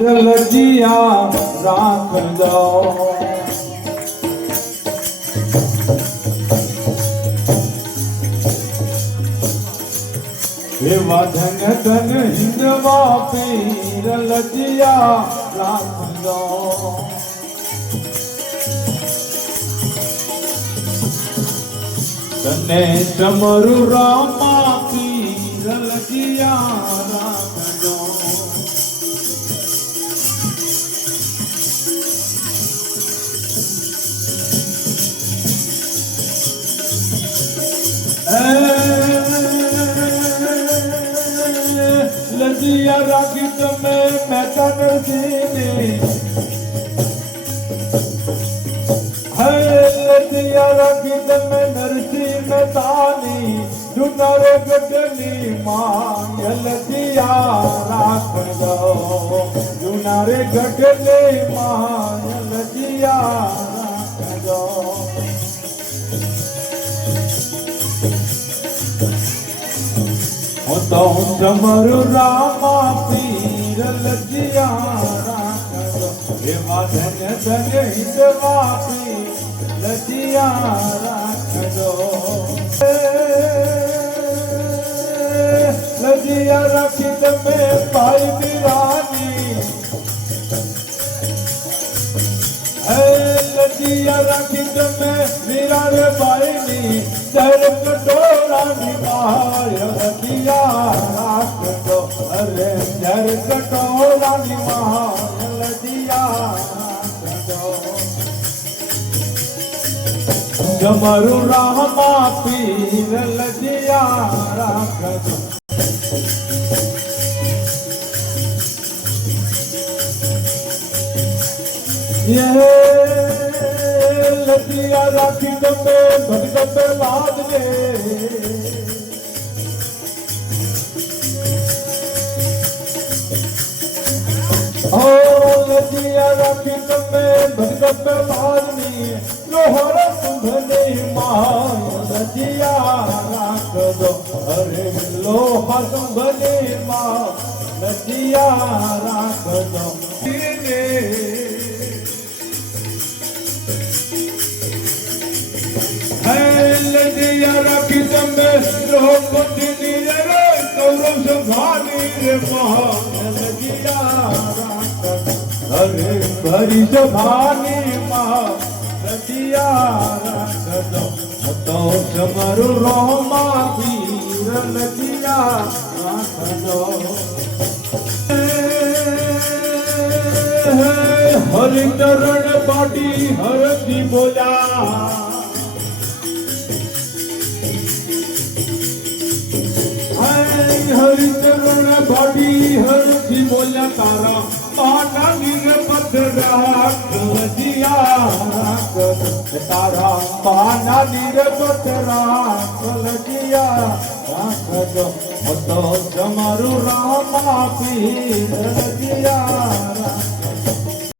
લજિયા રાખજો એવા ધન ધન હિંદવા પીર લજિયા રાખજો તને સમરુ રામા પીર લજિયા રાખજો લજિયા રાખી તમે મહેતા નરસિંહની લજિયા રાખી તમે નરસિંહ મહેતાની જુનારો ગઢની માં લજિયા રાખજો જુનારે ગઢની માં લજિયા રાખજો તો સમરુ રામા પીર લજિયા રાખજો એવા ધન ધન હિંદવા પીર લજિયા રાખજો લજિયા રાખી તમે ભાઈ બિરાની લજિયા રાખી તમે વિરાર ભાઈની દર કટોરાની માય લજિયા રાખજો અરે દર કટોરાની માય લજિયા રાખજો જમરુ રામા પીર લજિયા રાખજો લજિયા રાખી તમે ભગત લાદને ઓ લજિયા રાખી તમે ભગત લાદની લોહર સુંભની માય લજિયા રાખજો અરે લોહર સુંભની માય લજિયા રાખજો લજિયા રાખી તમે દ્રૌપદીની રે કૌરવ સભાની રે મહાન લજિયા રાખજો અરે ભરી સભાની મહાન લજિયા રાખજો તો સમરુ રામા પીર લજિયા રાખજો હરિચરણ પાટી હરથી બોલ્યા હરિચરણ પાટી હરથી બોલ્યા તારા પાના નિરપત રાખ લજિયા રાખજો તારા પાના નિરપત રાખ લજિયા રાખજો તો સમરુ રામા પીર લજિયા